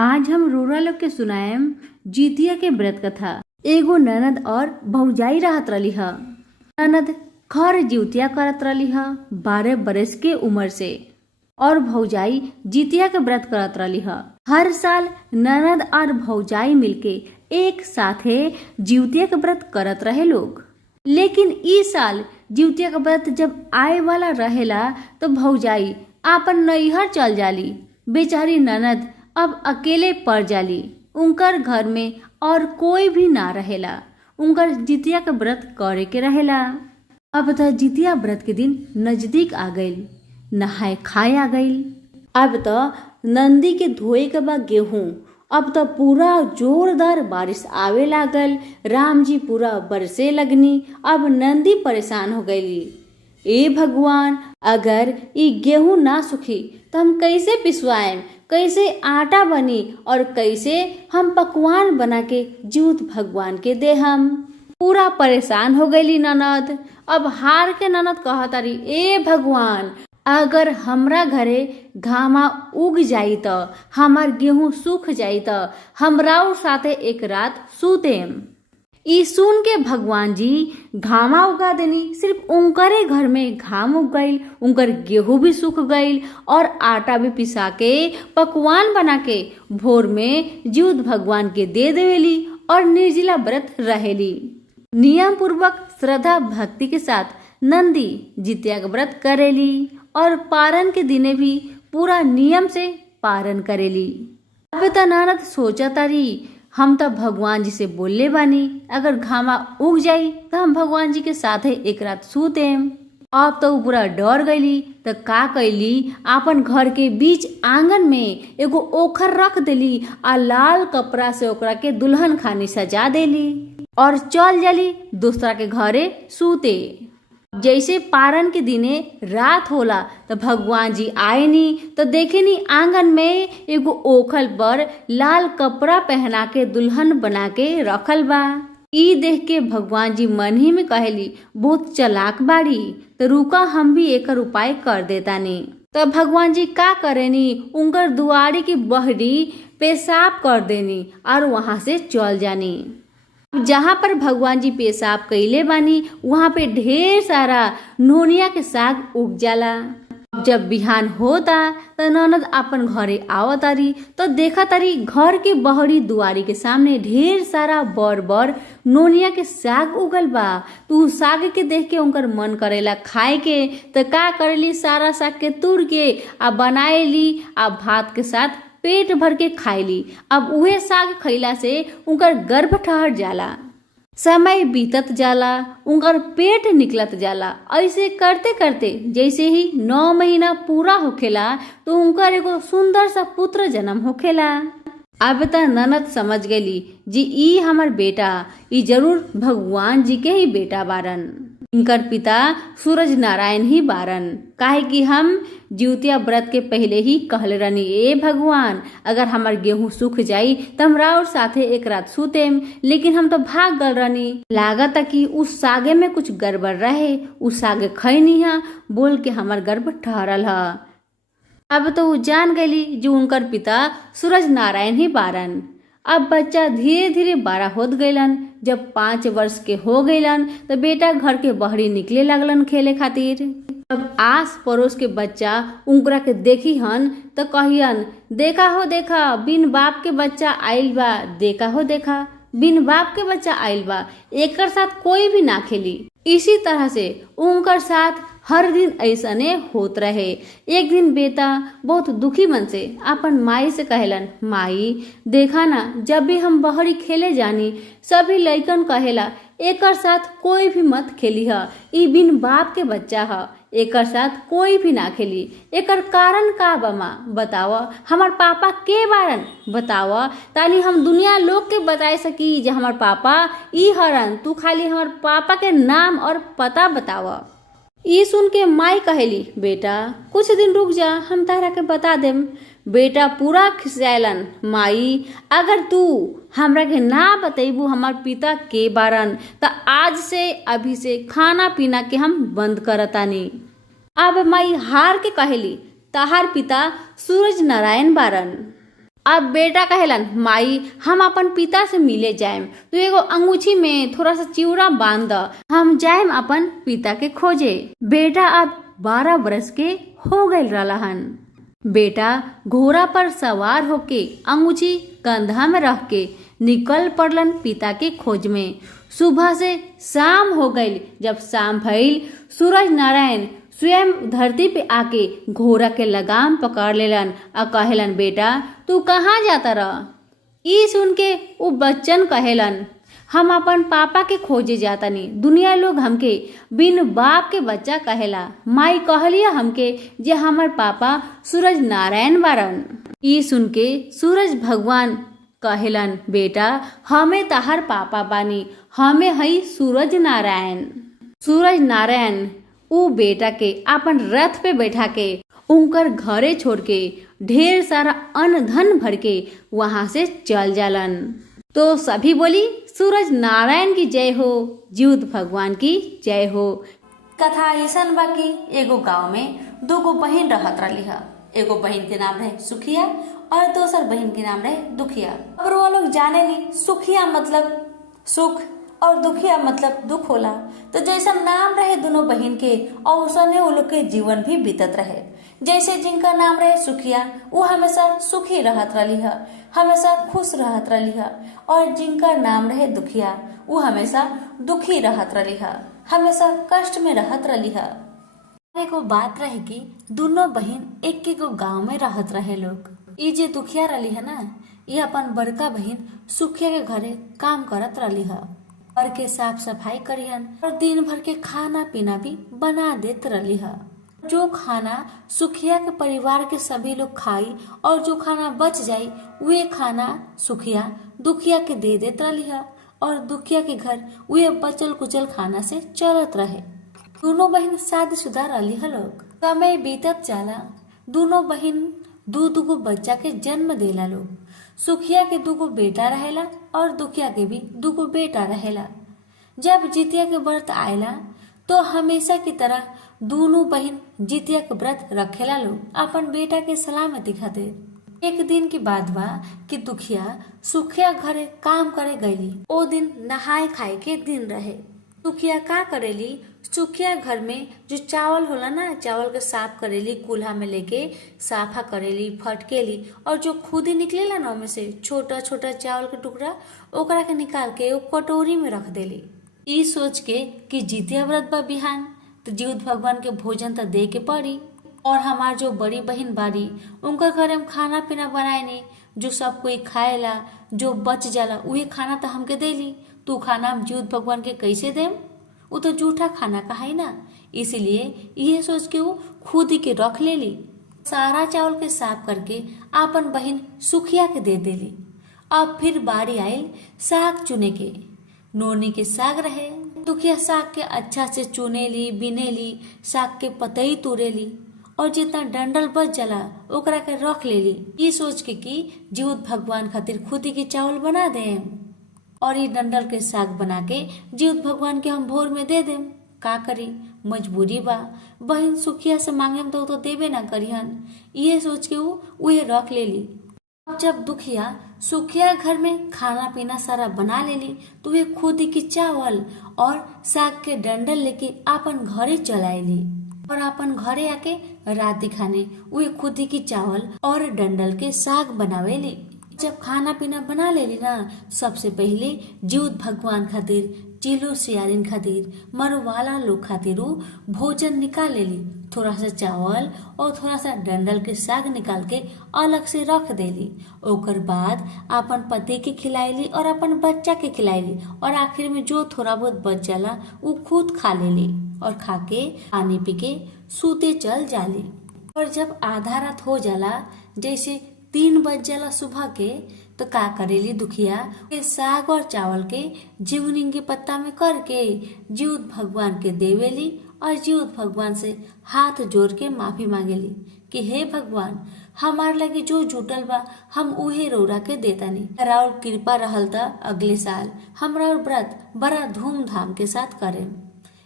आज हम रोरा लोग के सुनाएम जीतिया के व्रत कथा। एगो ननद और भौजाई रहत रही ह। ननद खर जीतिया करत रही ह 12 बरस के उम्र से, और भौजाई जीतिया के व्रत करत रही ह। हर साल ननद और भौजाई मिलके एक साथे जीतिया के व्रत करत रहे लोग। लेकिन इस साल जीतिया के व्रत जब आए वाला रहेला तो भौजाई आपन नैहर चल जाली। बेचारी ननद अब अकेले पड़ जाली। उनकर घर में और कोई भी ना रहेला। उनकर जितिया के व्रत करे के रहेला। अब तो जितिया व्रत के दिन नजदीक आ गईल। नहाए खाए आ गईल। अब तो नंदी के धोए के बाद गेहूं। अब तो पूरा जोरदार बारिश आवे लागल। राम जी पूरा बरसे लगनी। अब नंदी परेशान हो गईली। ए भगवान, अगर ये गेहूं ना सूखी तो हम कैसे पिसवाएं, कैसे आटा बनी और कैसे हम पकवान बना के जूत भगवान के दे। हम पूरा परेशान हो गईली ननद। अब हार के ननद कहतारी, ए भगवान, अगर हमरा घरे घामा उग जाई तो, हमार गेहूं सूख जाई तो हमरा साथे एक रात सूतेम। ई सुन के भगवान जी घामा उगा देनी। सिर्फ उनकरे घर में घाम उग गईल, उनकर गेहूं भी सूख गईल और आटा भी पिसा के पकवान बना के भोर में जीउत भगवान के दे देवेली और निर्जला व्रत रहेली। नियम पूर्वक श्रद्धा भक्ति के साथ नंदी जितिया का व्रत करेली और पारण के दिने भी पूरा नियम से पारण करेली। अब त नारद सोचा तारी, हम तो भगवान जी से बोलले बानी, अगर घामा उग जाई तो हम भगवान जी के साथे एक रात सूतेम। अब तो पूरा डर गईली। तो का कैली, आपन घर के बीच आंगन में एगो ओखर रख देली आ लाल कपड़ा से ओकरा के दुल्हन खानी सजा देली और चल जाली दूसरा के घरे सूते। जैसे पारण के दिने रात होला तो भगवान जी आए नी तो देखे नी आंगन में एगो ओखल पर लाल कपड़ा पहना के दुल्हन बना के रखल बा। ई देख के भगवान जी मन ही में कहली, बहुत चलाक बाड़ी, तो रुका हम भी एकर उपाय कर देतानी। तो भगवान जी का करेनी, उनकर दुआरी की बहरी पेशाब कर देनी और वहां से चल जानी। जहाँ पर भगवान जी पेशाब कैले बानी वहां पे ढेर सारा नोनिया के साग उग जाला। जब बिहान होता तो ननद अपन घरे आवतारी तो देखा तारी घर के बहरी दुआरी के सामने ढेर सारा बर बर नोनिया के साग उगल बा। तो साग के देख के उनकर मन करेला खाए के। तो का करेली, सारा साग के तुर के आ बनाएली आ भात के साथ पेट भर के खाईली। अब उहे साग खैला से उनकर गर्भ ठहर जाला। समय बीतत जाला, उनकर पेट निकलत जाला। ऐसे करते करते जैसे ही 9 महीना पूरा होखेला तो उनकर एगो सुंदर सा पुत्र जन्म होखेला। अब त ननद समझ गईली जी ई हमर बेटा, ई जरूर भगवान जी के ही बेटा बारन। इनकर पिता सूरज नारायण ही बारन। काहे कि हम जिउतिया व्रत के पहले ही कहले रहनी, ए भगवान, अगर हमार गेहूं सूख जाई तो हमरा और साथे एक रात सूतेम। लेकिन हम तो भाग गल रहनी। लागत कि उस सागे में कुछ गड़बड़ रहे, उस सागे खैनी हा बोल के हमार गर्भ ठहरल हा। अब तो वो जान गईली जो उनकर पिता सूरज नारायण ही बारन। अब बच्चा धीरे धीरे बड़ा होत गईलन। जब 5 वर्ष के हो गईलन तो बेटा घर के बहरी निकले लगलन खेले खातिर। अब आस पड़ोस के बच्चा उनकरा के देखी हन तो कहियन, देखा हो देखा, बिन बाप के बच्चा आइल बा, देखा हो देखा, बिन बाप के बच्चा आइल बा, एकर साथ कोई भी ना खेली। इसी तरह से उनकर साथ हर दिन ऐसने होत रहे। एक दिन बेटा बहुत दुखी मन से अपन माई से कहलन, माई देखा ना, जब भी हम बहरी खेले जानी सभी लइकन कहेला एकर साथ कोई भी मत खेली हा, ई बिन बाप के बच्चा हा, एकर साथ कोई भी ना खेली। एकर कारण का बा माँ, बतावा, हमार पापा के बारन बतावा, ताली हम दुनिया लोग के बताए सकी जे हमार पापा ई हरन। तू खाली हमार पापा के नाम और पता बतावा। ई सुन के माई कहेली, बेटा कुछ दिन रुक जा, हम तारा के बता देम। बेटा पूरा खिसियालन, माई अगर तू हमरा के ना बतेबू हमार पिता के बारन तो आज से अभी से खाना पीना के हम बंद करतानी। अब माई हार के कहेली, तहार पिता सूरज नारायण बारन। अब बेटा कहेलन, माई हम अपन पिता से मिले जाएम, तो एगो अंगूठी में थोड़ा सा चिवड़ा बांध द, हम जाएम अपन पिता के खोजे। बेटा अब 12 बरस के हो गए रहलन। बेटा घोड़ा पर सवार होके अंगूठी कंधा में रख के निकल पड़लन पिता के खोज में। सुबह से शाम हो गई। जब शाम भइल, सूरज नारायण स्वयं धरती पे आके घोड़ा के लगाम पकड़ लेलन और कहेलन, बेटा तू कहाँ जाता रह? ई सुन के वो बच्चन कहेलन, हम अपन पापा के खोजे जातानी। दुनिया लोग हमके बिन बाप के बच्चा कहेला। माई कहलिया हमके जे हमर पापा सूरज नारायण बारन। ई सुन के सूरज भगवान कहेलन, बेटा हमें तहार पापा बानी, हमें हई सूरज नारायण। सूरज नारायण ऊ बेटा के अपन रथ पे बैठा के उनकर घरे छोड़ के ढेर सारा अन्न धन भर के वहां से चल जालन। तो सभी बोली सूरज नारायण की जय हो, जीउत भगवान की जय हो। कथा ऐसन बा कि एगो गांव में 2 बहन रहत रही है। एगो बहन के नाम रहे सुखिया और दोसर बहन के नाम रहे दुखिया। और वो लोग जाने नहीं, सुखिया मतलब सुख और दुखिया मतलब दुख होला। तो जैसा नाम रहे दोनों बहन के, और उसने वो लोग के जीवन भी बीतत रहे। जैसे जिनका नाम रहे सुखिया, वो हमेशा सुखी रहत रही है, हमेशा खुश रहत रही है। और जिनका नाम रहे दुखिया, वो हमेशा दुखी रहत रही है, हमेशा कष्ट में रहत रही है। एगो बात रहे कि दोनों बहन एक एक गांव में रहत रहे लोग। ये जे दुखिया रही है ना, ये अपन बड़का बहन सुखिया के घरे काम करत रही है। घर के साफ सफाई करिहन और दिन भर के खाना पीना भी बना देत रही है। जो खाना सुखिया के परिवार के सभी लोग खाई और जो खाना बच जाई, वे खाना सुखिया दुखिया के दे देत रही है। और दुखिया के घर वे बचल कुचल खाना से चलत रहे। दोनों बहन शादीशुदा रही है लोग। समय बीतत जाला, दोनों बहन 2 बच्चा के जन्म देला लोग। सुखिया के 2 बेटा रहेला और दुखिया के भी 2 बेटा रहेला। जब जितिया के व्रत आयला तो हमेशा की तरह दोनों बहन जितिया के व्रत रखेला लोग अपन बेटा के सलामती खातिर। एक दिन की बात बा कि दुखिया सुखिया घरे काम करे गईली। ओ दिन नहाए खाए के दिन रहे। सुखिया का करेली, सुखिया घर में जो चावल होला ना, चावल के साफ करेली, कूल्हा में लेके साफा करेली, फटकेली, और जो खुदी निकलेला ना में से छोटा छोटा चावल के टुकड़ा, ओकरा के निकाल के वो कटोरी में रख देली। ई सोच के कि जितिया व्रत बा बिहान, तो जीउत भगवान के भोजन तो दे के पड़ी। और हमार जो बड़ी बहन बारी, उनका घर हम खाना पीना बनाए नहीं, जो सब कोई खाएला, जो बच जाला वही खाना तो हमके देली। तू खाना हम जीउत भगवान के कैसे देम? वो तो जूठा खाना का है ना। इसीलिए ये सोच के वो खुद ही के रख लेली। सारा चावल के साफ करके आपन बहन सुखिया के दे देली। अब फिर बारी आयल साग चुने के। नोनी के साग रहे। दुखिया साग के अच्छा से चुनेली, बिनेली, साग के पतई तोड़ेली और जितना डंडल बच जाला ओकरा के रख लेली। ये सोच के कि जीउत भगवान खातिर खुद ही के चावल बना देम और ये डंडल के साग बना के जीउत भगवान के हम भोर में दे देम। का करी, मजबूरी बा। बहन सुखिया से मांगे तो देबे ना करिहन। ये सोच के वो उहे रख लेली। अब जब दुखिया सुखिया घर में खाना पीना सारा बना लेली, तो वे खुद ही की चावल और साग के डंडल लेके अपन घरे चलाएली और अपन घरे आके राती खाने वे खुद ही की चावल और डंडल के साग बनावेली। जब खाना पीना बना लेली ना, सबसे पहले जीउत भगवान खातिर, चिलू सियारिन खातिर, मरवाला लोग खातिर भोजन निकाल लेली। थोड़ा सा चावल और थोड़ा सा डंडल के साग निकाल के अलग से रख देली। ओकर बाद अपन पति के खिलाएली और अपन बच्चा के खिलाएली और आखिर में जो थोड़ा बहुत बच जाला वो खुद खा लेली और खा के पानी पी के सूते चल जाली। और जब आधा रात हो जाला, जैसे 3 बज जाला सुबह के, तो का करेली दुखिया साग और चावल के जीवनिंग के पत्ता में करके जीउत भगवान के देवेली और जीउत भगवान से हाथ जोड़ के माफी मांगेली कि हे भगवान, हमार लगे जो जुटल बा हम उहे रौरा के देतानी। राउर कृपा रहल त अगले साल हमरा और व्रत बड़ा धूमधाम के साथ करें।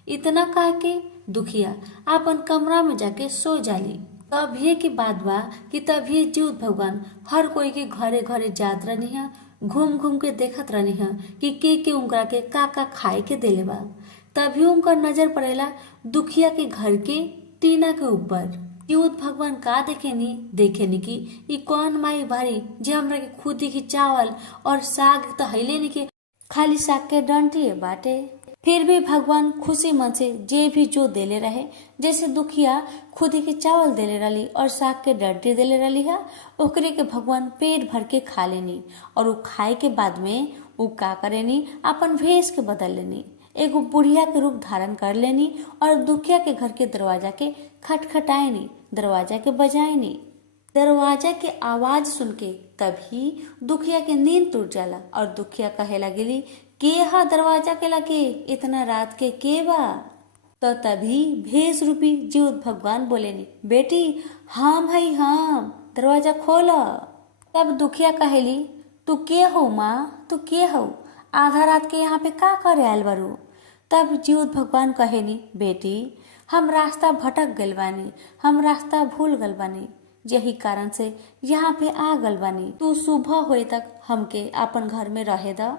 इतना कह के दुखिया अपन कमरा में जाके सो जाली। तभिए के बात बा कि तभिए जीउत भगवान हर कोई के घरे घरे जात रहनी है, घूम घूम के देखत रहनी है कि के उनकरा के का खाए के देले बा। तभी उनका नजर पड़ेला दुखिया के घर के टीना के ऊपर। जीउत भगवान का देखेनी कि ई कौन माई भारी जे हमरा के खुदी की चावल और साग तो हैले नहीं के खाली साग के डंटी बाटे। फिर भी भगवान खुशी मन से जे भी जो देले रहे, जैसे दुखिया खुदी के चावल देले रही और साग के डंटी देले रही है, ओकरे के भगवान पेट भर के खा लेनी और वो खाए के बाद में वो का करेनी अपन भेष के बदल लेनी, एगो बुढ़िया के रूप धारण कर लेनी और दुखिया के घर के दरवाजा के खटखटाएनी, दरवाजा के बजाएनी। दरवाजा के आवाज सुन के तभी दुखिया के नींद टूट जाला और दुखिया कहे लगेली के हा दरवाजा के लगे इतना रात के बा। तो तभी भेष रूपी जीउत भगवान बोलेनी बेटी हाँ भाई हाँ दरवाजा खोला। तब दुखिया कहेली तू के हो माँ, तू के हो, आधा रात के यहाँ पे का करे आयल बारू। तब जीउत भगवान कहेनी बेटी हम रास्ता भटक गल बानी, हम रास्ता भूल गल बानी, यही कारण से यहाँ पे आ गल बानी। तू सुबह होए तक हमके अपन घर में रहे दा,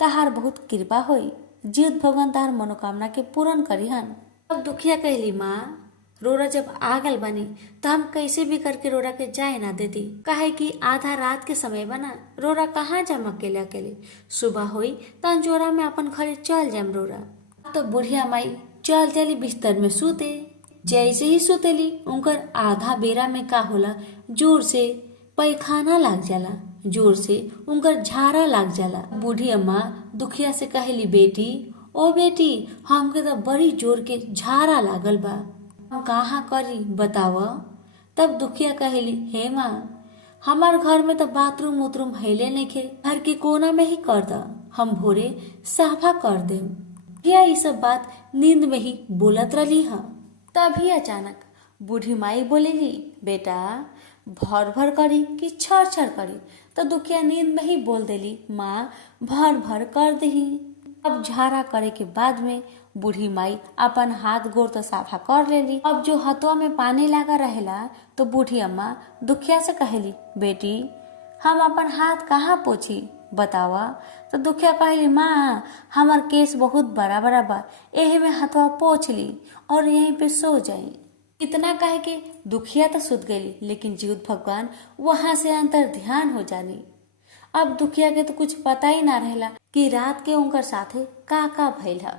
तहार बहुत कृपा होई, जीउत भगवान तहार मनोकामना के पूर्ण करिहन। अब दुखिया कहली माँ रोरा जब आ गल बनी तो हम कैसे भी करके रोरा के जाए ना देती, काहे कि आधा रात के समय बना, रोरा कहाँ जाम अकेले अकेले, सुबह होई त अंजोरा में अपन घरे चल जाम रोरा। तो बुढ़िया माई चल चली बिस्तर में सूते। जैसे ही सुतेली उनकर आधा बेरा में का होला जोर से पैखाना लाग जाला, जोर से उनकर झाड़ा लाग जाला। बूढ़ी अम्मा दुखिया से कहली बेटी ओ बेटी हमके तो बड़ी जोर के झाड़ा लागल बा, हम कहाँ करी बताव। तब दुखिया कहली हे माँ हमार घर में तो बाथरूम उतरूम हैले नहीं खे, घर के कोना में ही कर द, हम भोरे साफा कर दे। यह ये सब बात नींद में ही बोलत रही है। तभी अचानक बूढ़ी माई बोलेली बेटा भर भर करी कि छर छर करी। तो दुखिया नींद में ही बोल देली माँ भर भर कर दही। अब झाड़ा करे के बाद में बूढ़ी माई अपन हाथ गोर तो साफा कर लेली। अब जो हथवा में पानी लगा रहेला तो बूढ़ी अम्मा दुखिया से कहली बेटी हम अपन हाथ कहाँ पोछी बतावा। तो दुखिया कहली माँ हमार केस बहुत बड़ा बड़ा बा, एही में हथवा पोछ ली और यहीं पे सो जाई। इतना कहे के दुखिया तो सुत गई, लेकिन जीउत भगवान वहां से अंतर ध्यान हो जानी। अब दुखिया के तो कुछ पता ही ना रहला कि रात के उनकर साथे का भइल है,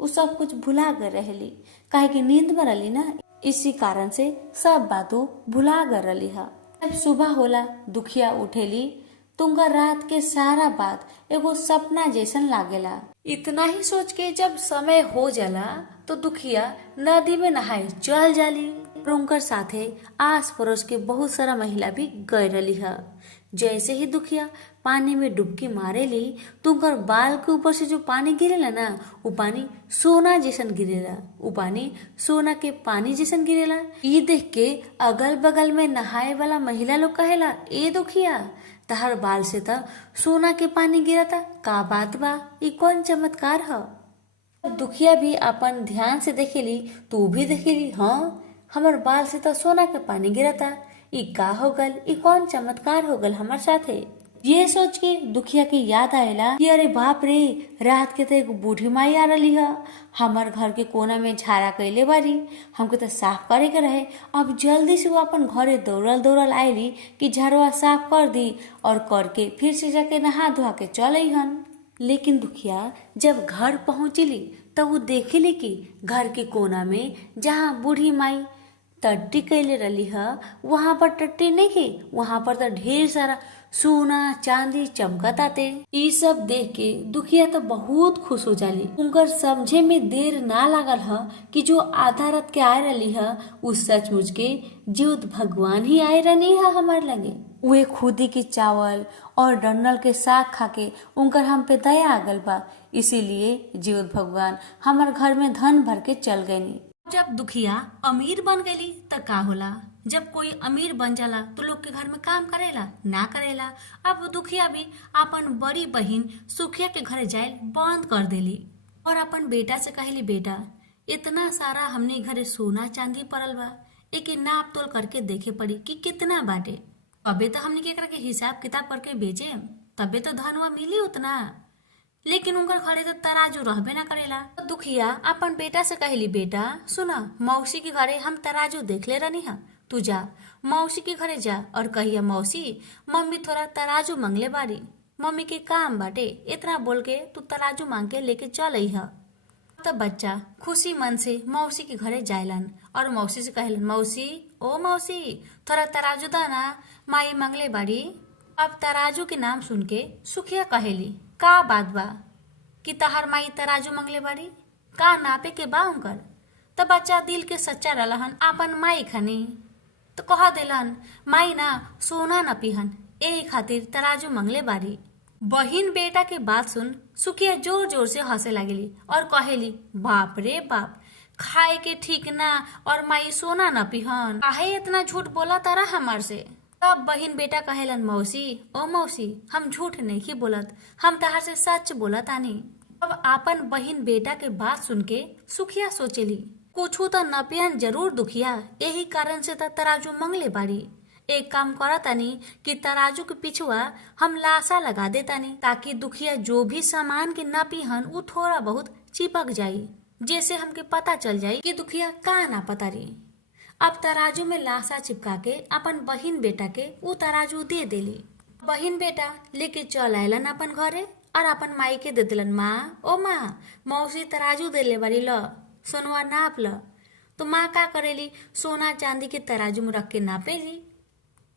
उ सब कुछ भुला गए रहली, काहे कि नींद में रही ना, इसी कारण से सब बातों भुला गए रही है। जब सुबह होला दुखिया उठेली तुमका रात के सारा बात एगो सपना जैसन लागेला। इतना ही सोच के जब समय हो जाला तो दुखिया नदी में नहाए चल जाली और उनकर साथे आस पड़ोस के बहुत सारा महिला भी गए रही है। जैसे ही दुखिया पानी में डुबकी मारेली तो उनकर बाल के ऊपर से जो पानी गिरेला ना, वो पानी सोना जैसन गिरेला, वो पानी सोना के पानी जैसन गिरेला। ये देख के अगल बगल में नहाए वाला महिला लोग कहेला ए दुखिया तहर बाल से त सोना के पानी गिरता, का बात बा, ये कौन चमत्कार है। दुखिया भी अपन ध्यान से देखेली तू भी देखेली हाँ हमार बाल से तो सोना के पानी गिरता, ई का हो गल, ई कौन चमत्कार हो गल हमार साथे। ये सोच के दुखिया के याद आएला कि अरे बाप रे रात के तो एक बूढ़ी माई आ रही है, हमार घर के कोना में झाड़ा कैले बारी, हमको तो साफ करे के रहे। अब जल्दी से वो अपन घरे दौड़ल दौड़ल आयली कि झाड़वा साफ कर दी और करके फिर से जाके नहा धोआ के चल हन। लेकिन दुखिया जब घर पहुंचली तब वो देखेली कि घर के कोना में जहाँ बूढ़ी माई टट्टी कैले रही है वहां पर टट्टी नहीं की, वहां पर तो ढेर सारा सोना चांदी चमकताते। ये सब देख के दुखिया तो बहुत खुश हो जाली। उनकर समझे में देर ना लागल है कि जो आधा रात के आए रही है उस सचमुच के जीउत भगवान ही आए रही है हमार लगे। वे खुदी की चावल और डंडल के साग खा के उनकर हम पे दया आ गल बा, इसीलिए जीउत भगवान हमार घर में धन भर के चल गयी। जब दुखिया अमीर बन गई त का होला, जब कोई अमीर बन जाला तो लोग के घर में काम करेला ना करेला। अब दुखिया भी अपन बड़ी बहिन सुखिया के घरे जाए बंद कर देली और अपन बेटा से कहली बेटा इतना सारा हमने घरे सोना चांदी पड़ल बा, एक नाप तोल करके देखे पड़ी कि कितना बाटे, तबे तो हमने एकरा के हिसाब किताब करके बेचे, तबे तो धनवा मिली उतना। लेकिन उनकर घरे तो तराजू रहबे ना करेला। तो दुखिया अपन बेटा से कहली, बेटा सुना, मौसी के घरे हम तराजू देख ले रहनी है, तू जा मौसी के घरे जा और कहिया, मौसी मम्मी थोड़ा तराजू मांगले बारी, मम्मी के काम बाटे, इतना बोल के तू तराजू मांग के लेके चल अइहा। तब बच्चा खुशी मन से मौसी के घरे जायलन और मौसी से कहलन, मौसी ओ मौसी थोड़ा तराजू दा ना, माई मांगले बाड़ी। अब तराजू के नाम सुन के सुखिया कहेली, का बात बा कि तहार माई तराजू मांगले बाड़ी, का नापे के बा उनकर। तब बच्चा दिल के सच्चा रहलन आपन माई खनी, तो कह देलन, माई ना सोना न पिहन, यही खातिर तराजू मांगले बाड़ी। बहिन बेटा के बात सुन सुखिया जोर जोर से हंसे लगली और कहेली, बाप रे बाप, खाए के ठीक ना और माई सोना न पिहन, काहे इतना झूठ बोला तारा हमार से। तब बहिन बेटा कहेलन, मौसी ओ मौसी हम झूठ नहीं बोलत, हम तहार से सच बोलत आनी। अब आपन बहिन बेटा के बात सुन के सुखिया सोचेली, कुछ तो न पिहन जरूर दुखिया, यही कारण से तराजू मंगले बाड़ी। एक काम करा तानी कि तराजू के पिछुआ हम लाशा लगा दे तानी, ताकि दुखिया जो भी सामान के न पिहन वो थोड़ा बहुत चिपक जाई, जैसे हमके पता चल जाई कि दुखिया का ना पता रही। अब तराजू में लाशा चिपका के अपन बहिन बेटा के वो तराजू दे देली। बहिन बेटा लेके चल आयलन अपन घरे और अपन माई के दे दिलन, माँ ओ माँ मौसी तराजू दे ले बारी, ल सोनवा नाप ल। तो माँ का करेली, सोना चांदी के तराजू में रख के नापेली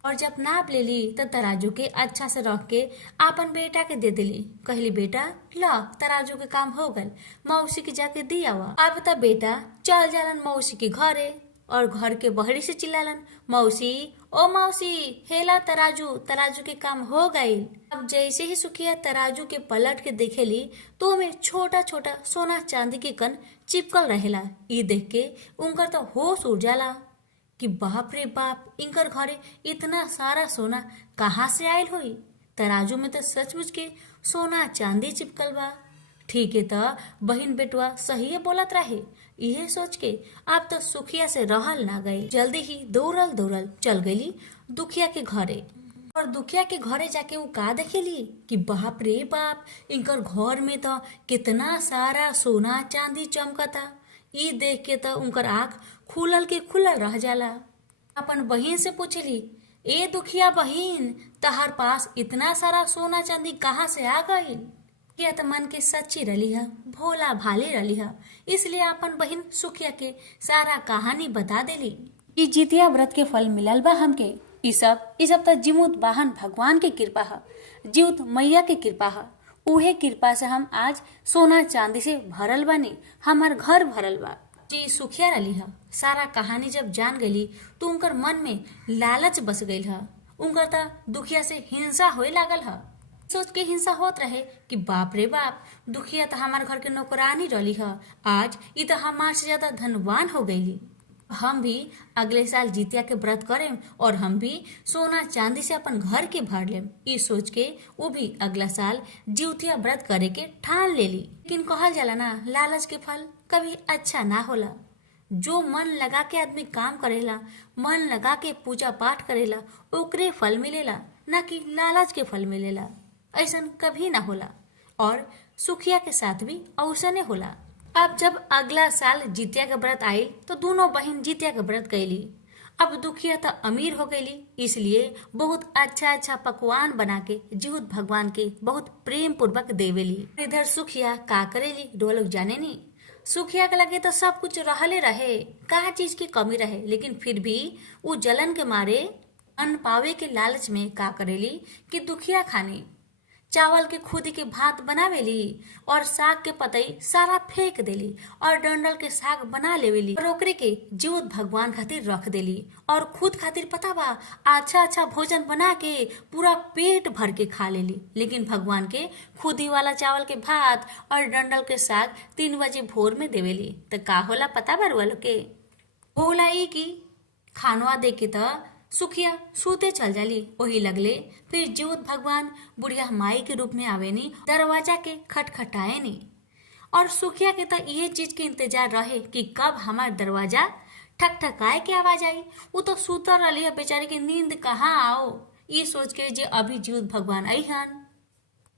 और जब नाप लेली तो तराजू के अच्छा से रख के अपन बेटा के दे देली। कहली, बेटा ला तराजू के काम हो गल, मौसी के जाके दी आवा। अब तब बेटा चल जालन मौसी के घरे और घर के बहरी से चिल्लालन, मौसी ओ मौसी हेला तराजू, तराजू के काम हो गई। अब जैसे ही सुखिया तराजू के पलट के देखेली तो में छोटा छोटा सोना चांदी के कण चिपकल रहेला। ये देख के उनकर तो होश उड़ जाला कि बाप रे बाप, इनकर घरे इतना सारा सोना कहाँ से आयल होई, तराजू में तो सचमुच के सोना चांदी चिपकल बा। ठीक है, तो बहिन बेटवा सही बोलत रहे, यह सोच के अब तो सुखिया से रहल ना गई। जल्दी ही दौड़ल दौड़ल चल गई दुखिया के घरे और दुखिया के घरे जाके वो का देखेली कि बाप रे बाप, इनकर घर में तो कितना सारा सोना चांदी चमकता। ई देख के तो उनकर आँख खुलल के खुलल रह जाला। अपन बहिन से पूछली, ए दुखिया बहिन, तहार पास इतना सारा सोना चांदी कहाँ से आ गई? किया तो मन के सच्ची रली है, भोला भाली रली है, इसलिए अपन बहिन सुखिया के सारा कहानी बता देली। ई जितिया व्रत के फल मिलल बा हमके। ई सब तो जीमुत वाहन भगवान के कृपा है, जीवत मैया के कृपा है। उहे कृपा से हम आज सोना चांदी से भरल बानी, हमार घर भरल बा। जी सुखिया रली है। सारा कहानी जब जान गई तो उनकर मन में लालच बस गई है, उनकर तो दुखिया से हिंसा होए लागल है। सोच के हिंसा होत रहे कि बाप रे बाप, दुखिया तो हमार घर के नौकरानी रली है, आज ये तो हमार से ज्यादा धनवान हो गईली। हम भी अगले साल जितिया के व्रत करें और हम भी सोना चांदी से अपन घर के भर लेम। ये सोच के वो भी अगला साल जितिया व्रत करे के ठान लेली। लेकिन कहल जाला ना, लालच के फल कभी अच्छा ना होला। जो मन लगा के आदमी काम करेला, मन लगा के पूजा पाठ करेला, ओकरे फल मिलेला, ना कि लालच के फल मिलेला। ऐसा कभी ना होला और सुखिया के साथ भी औसने होला। अब जब अगला साल जितिया का व्रत आई तो दोनों बहन जितिया का व्रत कैली। अब दुखिया तो अमीर हो गईली, इसलिए बहुत अच्छा अच्छा पकवान बना के जीवत भगवान के बहुत प्रेम पूर्वक देवेली। इधर सुखिया का करेली दो लोग जाने नहीं। सुखिया के लगे तो सब कुछ रहले रहे, का चीज की कमी रहे, लेकिन फिर भी वो जलन के मारे अन्न पावे के लालच में का करेली कि दुखिया खाने चावल के खुदी के भात बनावेली और साग के पतई सारा फेंक देली और डंडल के साग बना लेवेली और ओकरे के जीवत भगवान खातिर रख देली और खुद खातिर पता बा अच्छा अच्छा भोजन बना के पूरा पेट भर के खा लेली। लेकिन भगवान के खुदी वाला चावल के भात और डंडल के साग 3 बजे भोर में देवेली। तो का होला पता बा रुआ लोग के? होला ई की खानवा दे के तो सुखिया सूते चल जाली। वही लगले फिर जीवत भगवान बुढ़िया माई के रूप में आवेनी, दरवाजा के खटखटाए नी और सुखिया के तो ये चीज के इंतजार रहे कि कब हमार दरवाजा ठक ठकाए के आवाज आई। वो तो सुतर रही है, बेचारी की नींद कहाँ आओ, ये सोच के जे अभी जीउत भगवान अहन।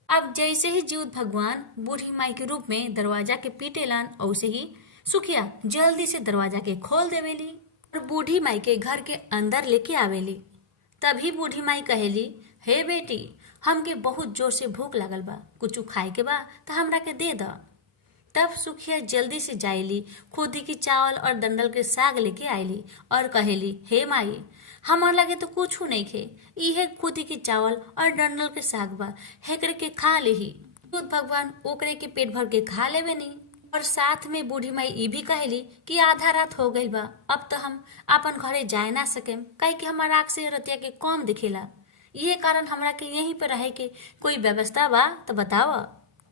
अब जैसे ही जीउत भगवान बूढ़ी माई के रूप में दरवाजा के पीटेलन, वैसे ही सुखिया जल्दी से दरवाजा के खोल देवेली और बूढ़ी माई के घर के अंदर लेके आवेली। तभी बूढ़ी माई कहेली, हे बेटी, हमके बहुत जोर से भूख लागल बा, कुछ खाए के बा तो हमरा के दे द। तब सुखिया जल्दी से जाइली, खुदी की चावल और डंडल के साग लेके आईली और कहेली, हे माई, हमार लगे तो कुछ नहीं खे, इहे खुदी की चावल और डंडल के साग बा, हेकरे के खा लेही। खुद भगवान ओकरे के पेट भर के खा लेवे नहीं। और साथ में बूढ़ी माई ई भी कहेली कि आधा रात हो गई बा, अब तो हम अपन घरे जाए ना सकेम, काहे कि हमार आँख से रतिया के कम दिखेला, ये कारण हमरा के यहीं पे रहे के कोई व्यवस्था बा तो बताव।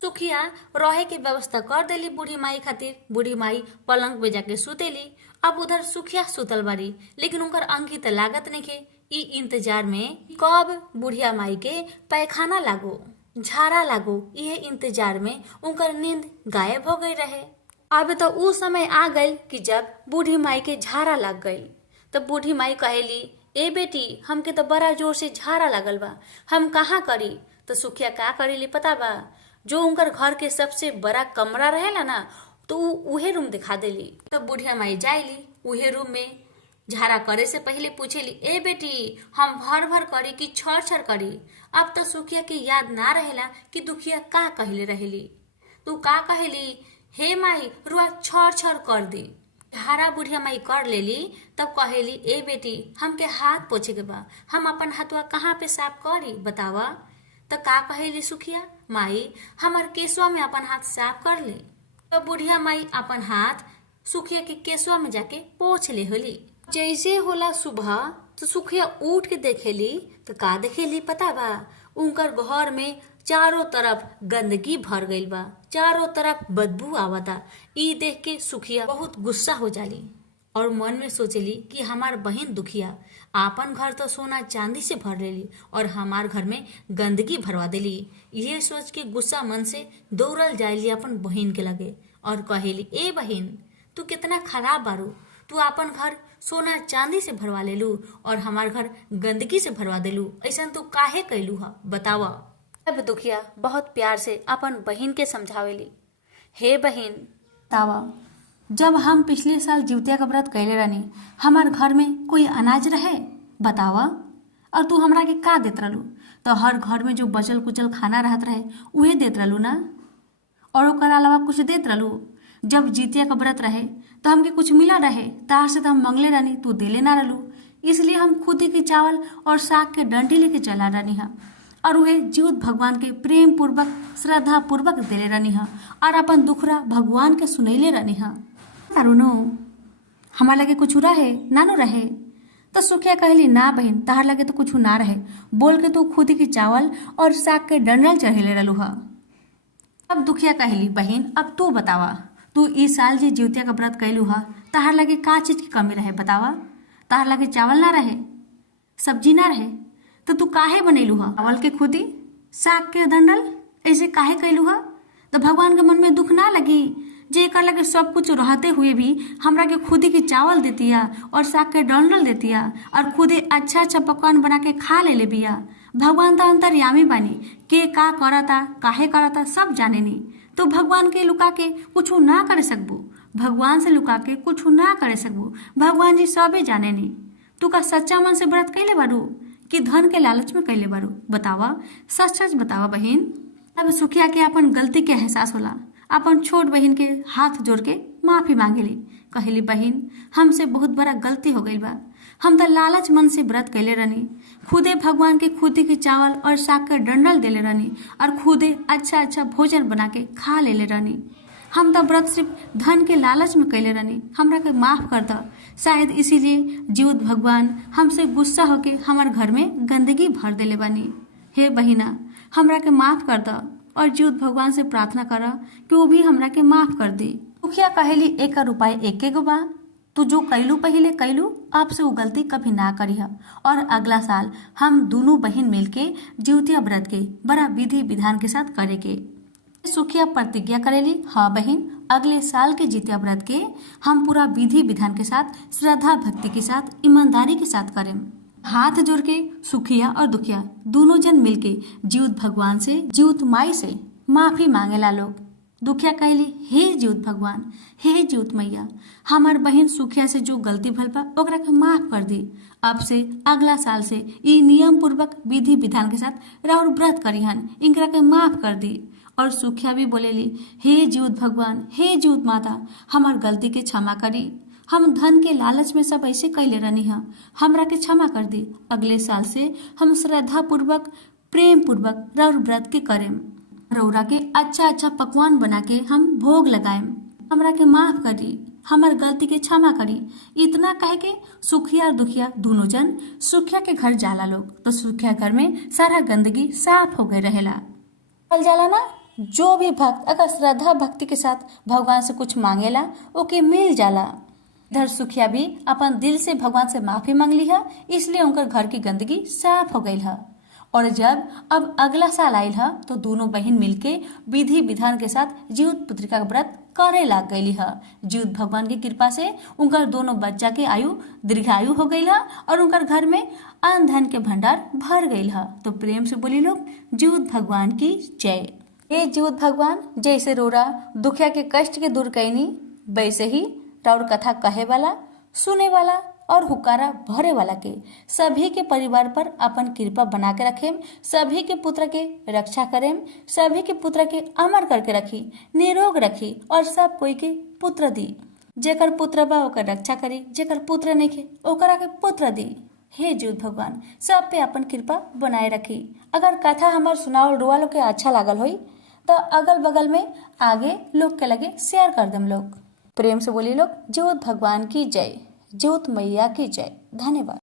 सुखिया रहे के व्यवस्था कर देली बूढ़ी माई खातिर। बूढ़ी माई पलंग पे जाके सुतेली। अब उधर सुखिया सुतल बारी, लेकिन उनकर अंगी त लागत नहीं के। ई इंतजार में कब बुढ़िया माई के पैखाना लागो, झाड़ा लागो, यह इंतजार में उनकर नींद गायब हो गई रहे। अब तो उ समय आ गई कि जब बूढ़ी माई के झाड़ा लग गई। तब बूढ़ी माई कहेली, ए बेटी, हमके तो बड़ा जोर से झाड़ा लगल बा, हम कहाँ करी। तो सुखिया का करेली पता बा, जो उनकर घर के सबसे बड़ा कमरा रहेला ना, तो उहे रूम दिखा देली। तब बुढ़िया माई जाइली उहे रूम में। झाड़ा करे से पहले पूछेली, ए बेटी, हम भर भर करी कि छर छर करी। अब तो सुखिया के याद ना रहेला कि दुखिया का कहले रहेली। तू का कहेली, हे माई, रुआ छर छर कर दी। झाड़ा बुढ़िया माई कर लेली। तब कहेली, ए बेटी, हमके हाथ पोछे के बा, हम अपन हाथवा कहाँ पे साफ करी बतावा। तो का कहेली सुखिया, माई, हमार केसवा में अपन हाथ साफ कर ले। तो बुढ़िया माई अपन हाथ सुखिया के केसवा में जाके पोछ ले होली। जैसे होला सुबह तो सुखिया उठ के देखेली तो का देखेली पता बा, उनकर घर में चारों तरफ गंदगी भर गईल बा, चारों तरफ बदबू आवता। ई देख के सुखिया बहुत गुस्सा हो जाली और मन में सोचेली कि हमार बहन दुखिया आपन घर तो सोना चांदी से भर लेली और हमार घर में गंदगी भरवा देली। ये सोच के गुस्सा मन से दौड़ल जाइली अपन बहन के लगे और कहेली, ए बहन, तू कितना खराब बारू, तू अपन घर सोना चांदी से भरवा लेलू और हमार घर गंदगी से भरवा देलू, ऐसा तू काहे कैलू हा बतावा। अब दुखिया बहुत प्यार से अपन बहन के समझावेली, हे बहन, बतावा, जब हम पिछले साल जिउतिया का व्रत कैले रहनी, हमार घर में कोई अनाज रहे बतावा, और तू हमरा के का देत रहलू। तो हर घर में जो बचल कुचल खाना रहत रहे उहे देत रहलू ना, और ओकर अलावा कुछ देत रहलू। जब जितिया का व्रत रहे तो हमके कुछ मिला रहे, तार से तो हम मंगले रहनी, तू देले ना रहलू, इसलिए हम खुद के चावल और साग के डंडी लेके चला रहनी हा और उहे जीउत भगवान के प्रेम पूर्वक श्रद्धा पूर्वक देले रहनी हा और अपन दुखरा भगवान के सुनैले रहनी हा। तारुनो हमार लगे कुछ रहे नानो रहे। तो सुखिया कहली, ना बहन, तार लगे तो कुछ ना रहे, बोल के तू खुद के चावल और साग के डंडल चढ़ेले रहलू हा। अब दुखिया कहली, बहन, अब तू बतावा, तू इस साल जी जिउतिया का व्रत कैलू हा, तहार लगे का चीज की कमी रहे बतावा। तहार लगे चावल ना रहे, सब्जी ना रहे, तो तू काहे बनैलू हा चावल के खुदी, साग के डंडल, ऐसे काहे कैलू हा। तो भगवान के मन में दुख ना लगी जे एकर लगे सब कुछ रहते हुए भी हमरा के खुदी की चावल देतिया और साग के डंडल देतिया और खुदे अच्छा अच्छा पकवान बना के खा ले बिया। भगवान तो अंतर्यामी बानी, के का करता काहे करता सब जाने नी। तो भगवान के लुका के कुछ ना करे सकबू, भगवान से लुका के कुछ ना करे सकबू, भगवान जी सबे जाने नी। तू का सच्चा मन से व्रत कैले बारू कि धन के लालच में कैले बारू बतावा, सच सच बतावा बहन। अब सुखिया के अपन गलती के एहसास होला, अपन छोट बहन के हाथ जोड़ के माफी मांगेली। कहली, बहन, हमसे बहुत बड़ा गलती हो गई बा, हम तो लालच मन से व्रत कैले रहनी, खुदे भगवान के खुदी के चावल और साग के डंडल देले रहनी और खुदे अच्छा अच्छा भोजन बना के खा लेले रहनी। हम तो व्रत सिर्फ धन के लालच में कैले रहनी, हमरा के माफ कर द। शायद इसीलिए जीउत भगवान हमसे गुस्सा होके हमार घर में गंदगी भर देले बानी। हे बहिना, हमरा के माफ कर द और जीउत भगवान से प्रार्थना कर कि वो भी हमरा के माफ कर दे। मुखिया कहेली, एक उपाय एके गो बा, तू जो कैलू पहले कैलू, आपसे वो गलती कभी ना करिह और अगला साल हम दोनों बहन मिलके जिउतिया व्रत के बड़ा विधि विधान के साथ करे के। सुखिया प्रतिज्ञा करेली, हाँ बहन, अगले साल के जितिया व्रत के हम पूरा विधि विधान के साथ, श्रद्धा भक्ति के साथ, ईमानदारी के साथ करें। हाथ जोड़ के सुखिया और दुखिया दोनों जन मिलके जीउत भगवान से, जीउत माई से माफी मांगेला लोग। दुखिया कहली, हे जीउत भगवान, हे जीउत मैया, हमार बहन सुखिया से जो गलती भल बा ओकरा के माफ कर दी। अब से अगला साल से ई नियम पूर्वक विधि विधान के साथ राउर व्रत करिहन, इनकरा के माफ कर दी। और सुखिया भी बोलेली, हे जीउत भगवान, हे जीउत माता, हमार गलती के क्षमा करी। हम धन के लालच में सब ऐसे कैले रहनी है, हमरा के क्षमा कर दी। अगले साल से हम श्रद्धा पूर्वक, प्रेम पूर्वक राउर व्रत के करेम। रौरा के अच्छा अच्छा पकवान बना के हम भोग लगाएम। हमरा के माफ करी, हमार गलती के क्षमा करी। इतना कह के सुखिया और दुखिया दोनों जन सुखिया के घर जाला लोग। तो सुखिया घर में सारा गंदगी साफ हो गए रहेला। चल जाला ना, जो भी भक्त अगर श्रद्धा भक्ति के साथ भगवान से कुछ मांगेला ओके मिल जाला। इधर सुखिया भी अपन दिल से भगवान से माफी मांग ली है, इसलिए उनकर घर की गंदगी साफ हो गई है। और जब अब अगला साल आयल है तो दोनों बहन मिलके विधि विधान के साथ जीउत पुत्रिका का व्रत करे लाग गई है। जीउत भगवान की कृपा से उनकर दोनों बच्चा के आयु दीर्घायु हो गई है और उनकर घर में अन्न धन के भंडार भर गई है। तो प्रेम से बोली लोग, जीउत भगवान की जय। हे जीउत भगवान, जैसे रोरा दुखिया के कष्ट के दूर कैनी, वैसे ही राउर कथा कहे वाला, सुने वाला और हुकारा भरे वाला के सभी के परिवार पर अपन कृपा बना के रखेम। सभी के पुत्र के रक्षा करेम, सभी के पुत्र के अमर करके रखी, निरोग रखी और सब कोई के पुत्र दी। जेकर पुत्र बा ओकर रक्षा करी, जेकर पुत्र नहीं खे ओकरा के पुत्र दी। हे जीउत भगवान, सब पे अपन कृपा बनाए रखी। अगर कथा हमार सुनावल रुआ लोग के अच्छा लागल होई तो अगल बगल में आगे लोग के लगे शेयर कर देम लोग। प्रेम से बोली लोग, जीउत भगवान की जय, जीउत मैया की जय। धन्यवाद।